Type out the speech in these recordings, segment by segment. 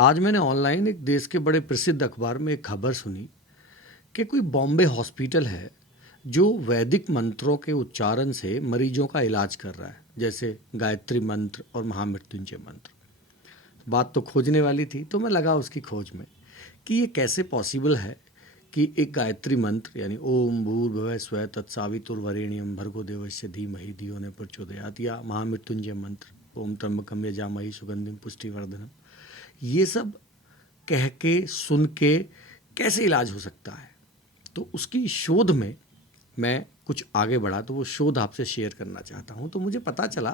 आज मैंने ऑनलाइन एक देश के बड़े प्रसिद्ध अखबार में एक खबर सुनी कि कोई बॉम्बे हॉस्पिटल है जो वैदिक मंत्रों के उच्चारण से मरीजों का इलाज कर रहा है, जैसे गायत्री मंत्र और महामृत्युंजय मंत्र। बात तो खोजने वाली थी, तो मैं लगा उसकी खोज में कि ये कैसे पॉसिबल है कि एक गायत्री मंत्र यानी ओम भूर्भुवः स्वः तत्सवितुर्वरेण्यं भर्गो देवस्य धीमहि धियो न प्रचोदयात् या महामृत्युंजय मंत्र ओम त्र्यंबकम यजामहे सुगंधिम पुष्टिवर्धनम, ये सब कह के सुन के कैसे इलाज हो सकता है। तो उसकी शोध में मैं कुछ आगे बढ़ा, तो वो शोध आपसे शेयर करना चाहता हूँ। तो मुझे पता चला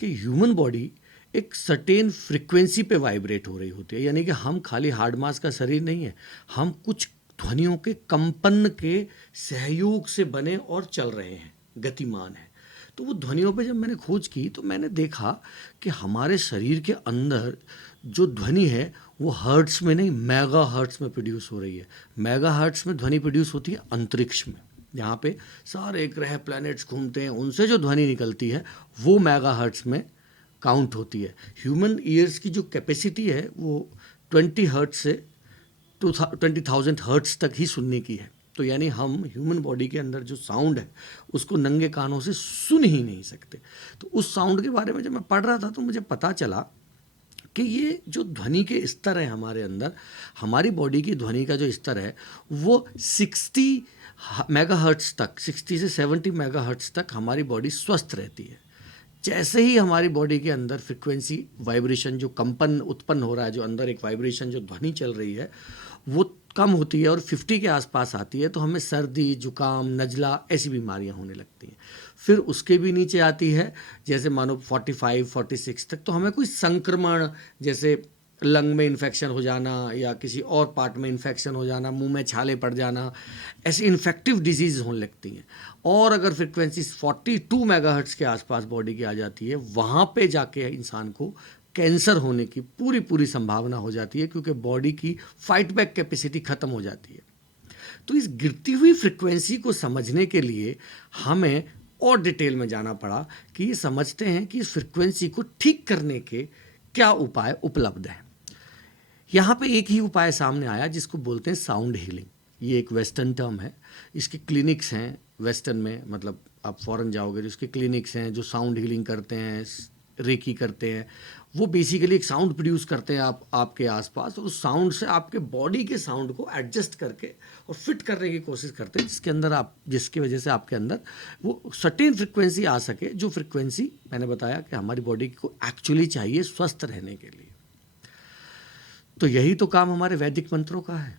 कि ह्यूमन बॉडी एक सर्टेन फ्रिक्वेंसी पे वाइब्रेट हो रही होती है, यानी कि हम खाली हार्ड मास का शरीर नहीं है, हम कुछ ध्वनियों के कंपन के सहयोग से बने और चल रहे हैं, गतिमान है। तो वो ध्वनियों पे जब मैंने खोज की तो मैंने देखा कि हमारे शरीर के अंदर जो ध्वनि है वो हर्ट्स में नहीं, मेगा हर्ट्स में प्रोड्यूस हो रही है। मेगा हर्ट्स में ध्वनि प्रोड्यूस होती है अंतरिक्ष में, जहाँ पे सारे ग्रह प्लैनेट्स घूमते हैं, उनसे जो ध्वनि निकलती है वो मेगा हर्ट्स में काउंट होती है। ह्यूमन ईयर्स की जो कैपेसिटी है वो 20 हर्ट्स से 20,000 हर्ट्स तक ही सुनने की है। तो यानी हम ह्यूमन बॉडी के अंदर जो साउंड है उसको नंगे कानों से सुन ही नहीं सकते। तो उस साउंड के बारे में जब मैं पढ़ रहा था तो मुझे पता चला कि ये जो ध्वनि के स्तर है हमारे अंदर, हमारी बॉडी की ध्वनि का जो स्तर है वो 60 मेगाहर्ट्ज तक, 60 से 70 मेगाहर्ट्ज तक हमारी बॉडी स्वस्थ रहती है। जैसे ही हमारी बॉडी के अंदर फ्रिक्वेंसी वाइब्रेशन जो कंपन उत्पन्न हो रहा है, जो अंदर एक वाइब्रेशन जो ध्वनि चल रही है वो कम होती है और 50 के आसपास आती है, तो हमें सर्दी, जुकाम, नज़ला ऐसी बीमारियां होने लगती हैं। फिर उसके भी नीचे आती है, जैसे मानो 45, 46 तक, तो हमें कोई संक्रमण जैसे लंग में इन्फेक्शन हो जाना या किसी और पार्ट में इन्फेक्शन हो जाना, मुंह में छाले पड़ जाना, ऐसी इन्फेक्टिव डिजीज़ होने लगती हैं। और अगर फ्रिक्वेंसी 42 मेगाहर्ट्ज़ के आसपास बॉडी की आ जाती है, वहाँ पे जाके इंसान को कैंसर होने की पूरी पूरी संभावना हो जाती है, क्योंकि बॉडी की फाइट बैक कैपेसिटी ख़त्म हो जाती है। तो इस गिरती हुई फ्रिक्वेंसी को समझने के लिए हमें और डिटेल में जाना पड़ा कि ये समझते हैं कि इस फ्रिक्वेंसी को ठीक करने के क्या उपाय उपलब्ध हैं। यहाँ पे एक ही उपाय सामने आया जिसको बोलते हैं साउंड हीलिंग। ये एक वेस्टर्न टर्म है, इसके क्लिनिक्स हैं वेस्टर्न में, मतलब आप फॉरेन जाओगे तो इसके क्लिनिक्स हैं जो साउंड हीलिंग करते हैं, रेकी करते हैं। वो बेसिकली एक साउंड प्रोड्यूस करते हैं आपके आसपास, और उस साउंड से आपके बॉडी के साउंड को एडजस्ट करके और फिट करने की कोशिश करते हैं, जिसकी वजह से आपके अंदर वो सर्टेन फ्रिक्वेंसी आ सके, जो फ्रिक्वेंसी मैंने बताया कि हमारी बॉडी को एक्चुअली चाहिए स्वस्थ रहने के लिए। तो यही तो काम हमारे वैदिक मंत्रों का है,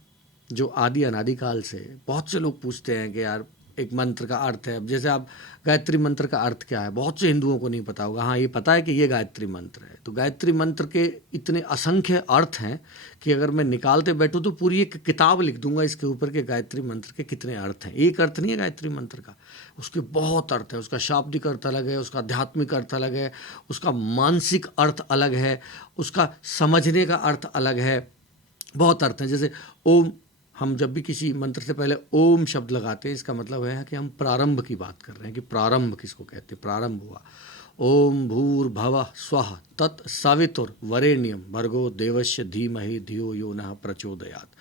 जो आदि अनादि काल से बहुत से लोग पूछते हैं कि यार एक मंत्र का अर्थ है। अब जैसे आप गायत्री मंत्र का अर्थ क्या है, बहुत से हिंदुओं को नहीं पता होगा। हाँ, ये पता है कि ये गायत्री मंत्र है। तो गायत्री मंत्र के इतने असंख्य अर्थ हैं कि अगर मैं निकालते बैठूँ तो पूरी एक किताब लिख दूंगा इसके ऊपर के गायत्री मंत्र के कितने अर्थ हैं। एक अर्थ नहीं है गायत्री मंत्र का, उसके बहुत अर्थ है। उसका शाब्दिक अर्थ अलग है, उसका आध्यात्मिक अर्थ अलग है, उसका मानसिक अर्थ अलग है, उसका समझने का अर्थ अलग है, बहुत अर्थ हैं। जैसे ओम, हम जब भी किसी मंत्र से पहले ओम शब्द लगाते हैं, इसका मतलब है कि हम प्रारंभ की बात कर रहे हैं, कि प्रारंभ किसको कहते हैं, प्रारंभ हुआ। ओम भूर्भुवः स्वः तत्सवितुर्वरेण्यं भर्गो देवस्य धीमहि धियो यो नः प्रचोदयात्।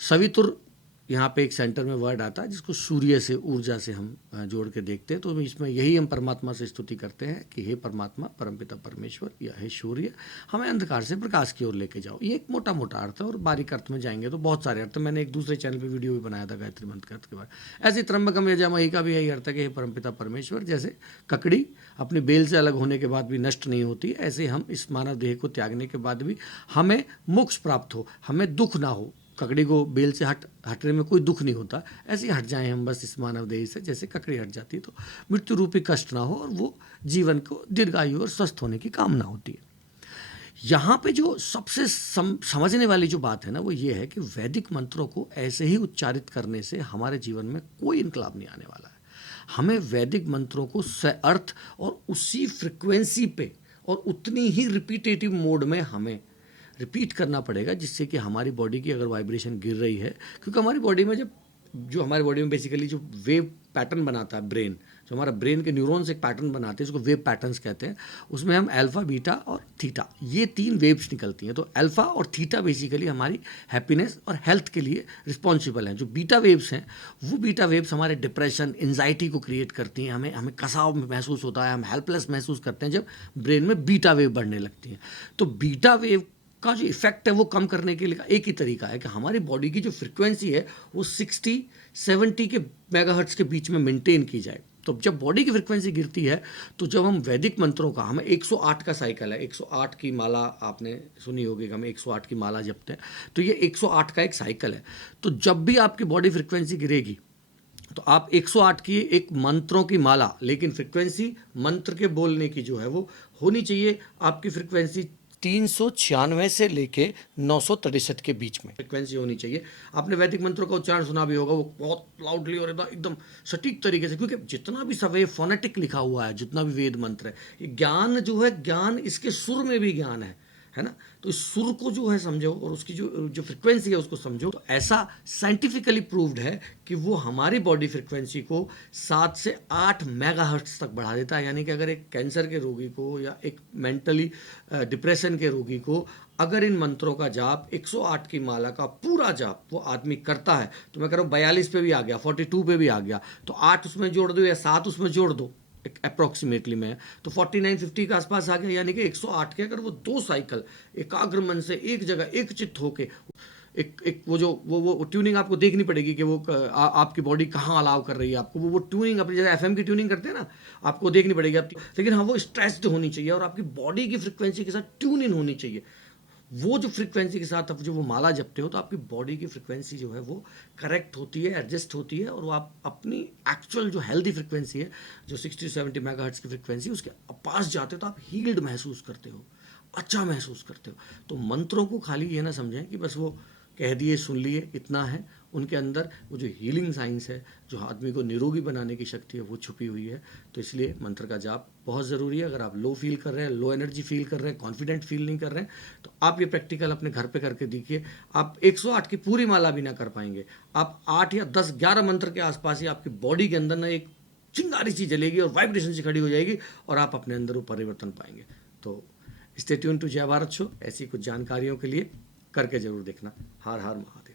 सवितुर यहाँ पे एक सेंटर में वर्ड आता है जिसको सूर्य से, ऊर्जा से हम जोड़ के देखते हैं। तो इसमें यही हम परमात्मा से स्तुति करते हैं कि हे परमात्मा, परमपिता परमेश्वर, या हे सूर्य, हमें अंधकार से प्रकाश की ओर लेके जाओ। ये एक मोटा मोटा अर्थ है, और बारीक अर्थ में जाएंगे तो बहुत सारे अर्थ। मैंने एक दूसरे चैनल पर वीडियो भी बनाया था गायत्री मंत्र के अर्थ के बारे। ऐसे त्र्यंबकम यजामहे का भी यही अर्थ है कि हे परमपिता परमेश्वर, जैसे ककड़ी अपनी बेल से अलग होने के बाद भी नष्ट नहीं होती, ऐसे हम इस मानव देह को त्यागने के बाद भी हमें मोक्ष प्राप्त हो, हमें दुख ना हो। ककड़ी को बेल से हटने में कोई दुख नहीं होता, ऐसे ही हट जाएं हम बस इस मानव देह से, जैसे ककड़ी हट जाती है तो मृत्यु रूपी कष्ट ना हो और वो जीवन को दीर्घायु और स्वस्थ होने की कामना होती है। यहाँ पे जो सबसे समझने वाली जो बात है ना, वो ये है कि वैदिक मंत्रों को ऐसे ही उच्चारित करने से हमारे जीवन में कोई इनकलाब नहीं आने वाला है। हमें वैदिक मंत्रों को अर्थ और उसी फ्रिक्वेंसी पे और उतनी ही रिपीटेटिव मोड में हमें रिपीट करना पड़ेगा, जिससे कि हमारी बॉडी की अगर वाइब्रेशन गिर रही है, क्योंकि हमारी बॉडी में जो हमारी बॉडी में बेसिकली जो वेव पैटर्न बनाता है ब्रेन, जो हमारा ब्रेन के न्यूरॉन्स एक पैटर्न बनाते हैं, इसको वेव पैटर्न्स कहते हैं। उसमें हम अल्फा, बीटा और थीटा, ये 3 वेव्स निकलती हैं। तो अल्फा और थीटा बेसिकली हमारी हैप्पीनेस और हेल्थ के लिए रिस्पॉन्सिबल हैं। जो बीटा वेव्स हैं, वो बीटा वेव्स हमारे डिप्रेशन, एंजाइटी को क्रिएट करती हैं। हमें कसाव महसूस होता है, हम हेल्पलेस महसूस करते हैं जब ब्रेन में बीटा वेव बढ़ने लगती हैं। तो बीटा वेव का जो इफेक्ट है वो कम करने के लिए एक ही तरीका है कि हमारी बॉडी की जो फ्रिक्वेंसी है वो 60-70 के मेगाहर्ट्ज के बीच में मेंटेन की जाए। तो जब बॉडी की फ्रिक्वेंसी गिरती है, तो जब हम वैदिक मंत्रों का, हमें 108 का साइकिल है, 108 की माला आपने सुनी होगी कि हम 108 की माला जपते हैं, तो ये 108 का एक साइकिल है। तो जब भी आपकी बॉडी फ्रिक्वेंसी गिरेगी तो आप 108 की एक मंत्रों की माला, लेकिन फ्रिक्वेंसी मंत्र के बोलने की जो है वो होनी चाहिए आपकी फ्रिक्वेंसी 396 से लेके 963 के बीच में फ्रिक्वेंसी होनी चाहिए। आपने वैदिक मंत्रों का उच्चारण सुना भी होगा, वो बहुत लाउडली और एकदम सटीक तरीके से, क्योंकि जितना भी सब फोनेटिक लिखा हुआ है, जितना भी वेद मंत्र है, ये ज्ञान जो है, ज्ञान इसके सुर में भी ज्ञान है ना। तो इस सुर को जो है समझो और उसकी जो फ्रिक्वेंसी है उसको समझो। तो ऐसा साइंटिफिकली प्रूव्ड है कि वो हमारी बॉडी फ्रिक्वेंसी को 7 से 8 मेगाहर्ट्ज तक बढ़ा देता है। यानी कि अगर एक कैंसर के रोगी को या एक मेंटली डिप्रेशन के रोगी को अगर इन मंत्रों का जाप 108 की माला का पूरा जाप वो आदमी करता है, तो मैं कह रहा हूँ 42 पे भी आ गया, 42 पे भी आ गया, तो 8 उसमें जोड़ दो या 7 उसमें जोड़ दो अप्रोक्सीमेटली में, तो 49-50 के आसपास आ गया। यानी कि 108 के अगर वो 2 साइकिल एकाग्र मन से एक जगह एक चित्त होके, एक वो ट्यूनिंग आपको देखनी पड़ेगी कि वो आपकी बॉडी कहाँ अलाउ कर रही है आपको, वो ट्यूनिंग अपनी जैसे एफएम की ट्यूनिंग करते हैं ना, आपको देखनी पड़ेगी आपकी। लेकिन हाँ, वो स्ट्रेस्ड होनी चाहिए और आपकी बॉडी की फ्रिक्वेंसी के साथ ट्यून इन होनी चाहिए। वो जो फ्रिक्वेंसी के साथ आप जो वो माला जपते हो, तो आपकी बॉडी की फ्रिक्वेंसी जो है वो करेक्ट होती है, एडजस्ट होती है, और वो आप अपनी एक्चुअल जो हेल्दी फ्रिक्वेंसी है, जो 60-70 मेगाहर्ट्ज की फ्रिक्वेंसी, उसके पास जाते हो तो आप हील्ड महसूस करते हो, अच्छा महसूस करते हो। तो मंत्रों को खाली ये ना समझें कि बस वो कह दिए सुन लिए इतना है, उनके अंदर वो जो हीलिंग साइंस है, जो आदमी को निरोगी बनाने की शक्ति है, वो छुपी हुई है। तो इसलिए मंत्र का जाप बहुत ज़रूरी है। अगर आप लो फील कर रहे हैं, लो एनर्जी फील कर रहे हैं, कॉन्फिडेंट फील नहीं कर रहे हैं, तो आप ये प्रैक्टिकल अपने घर पे करके देखिए। आप 108 की पूरी माला भी ना कर पाएंगे, आप 8 या 10-11 मंत्र के आसपास ही आपकी बॉडी के अंदर ना एक चिंगारी सी जलेगी और वाइब्रेशन सी खड़ी हो जाएगी और आप अपने अंदर वो परिवर्तन पाएंगे। तो स्टे ट्यून टू जय भारत शो। ऐसी कुछ जानकारियों के लिए करके जरूर देखना। हर हर महादेव।